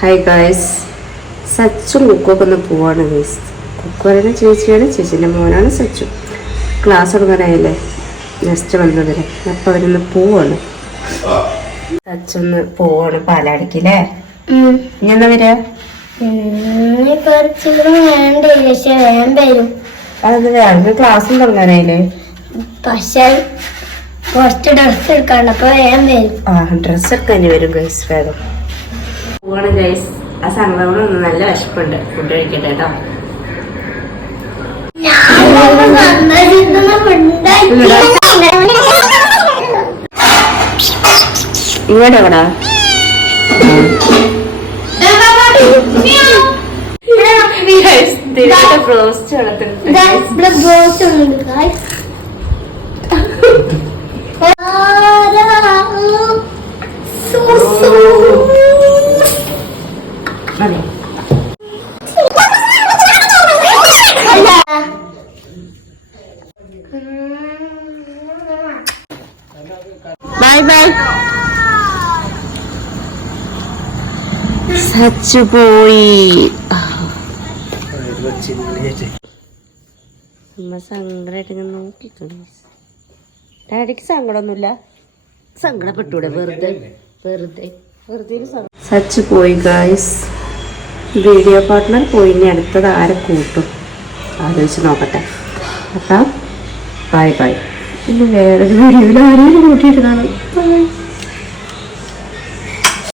Hi guys, സച്ചും കുക്കൊക്കെ ഒന്ന് പോവാണ് guys. Cook പറയുന്ന ചേച്ചിയാണ്, ചേച്ചീൻ്റെ മോനാണ് സച്ചു. ക്ലാസ് തുടങ്ങാനായില്ലേ, നെക്സ്റ്റ് വന്നതിന്. അപ്പം അവരൊന്ന് പോവാണ്. സച്ചൊന്ന് പോവാണ് പാലാടിക്കല്ലേ. ഇനി എന്താ വരാ? അതെന്താ അവർക്ക് ക്ലാസ്സും തുടങ്ങാനായില്ലേ? പക്ഷെ കുറച്ച് ഡ്രസ് എടുക്കാണ്ട് അപ്പൊ വേഗം വരും. ഡ്രസ് എടുക്കാൻ വരും ഗൈസ്, വേഗം പോവാണ് ഗൈസ്. ആ സങ്കടങ്ങളൊന്നും നല്ല വിശപ്പുണ്ട്, ഫുഡ് കഴിക്കട്ടെ കേട്ടോ. ഇങ്ങോട്ട് എവിടാ? Broast bye bye. സച്ചു പോയി. സങ്കടമായിട്ട് ഞാൻ നോക്കിക്കണു. ഡാഡിക്ക് സങ്കടമൊന്നുമില്ല, സങ്കടപ്പെട്ടൂടെ? വെറുതെ വെറുതെ വെറുതെ സച്ചു പോയി ഗായ്സ്. വീഡിയോ പാർട്ട്ണർ പോയി. ഇനി അടുത്തത് ആരെ കൂട്ടും ആലോചിച്ച് നോക്കട്ടെ. അപ്പം ബൈ ബൈ. പിന്നെ വേറൊരു വീഡിയോയിൽ ആരെയും കൂട്ടിയിട്ട് കാണും.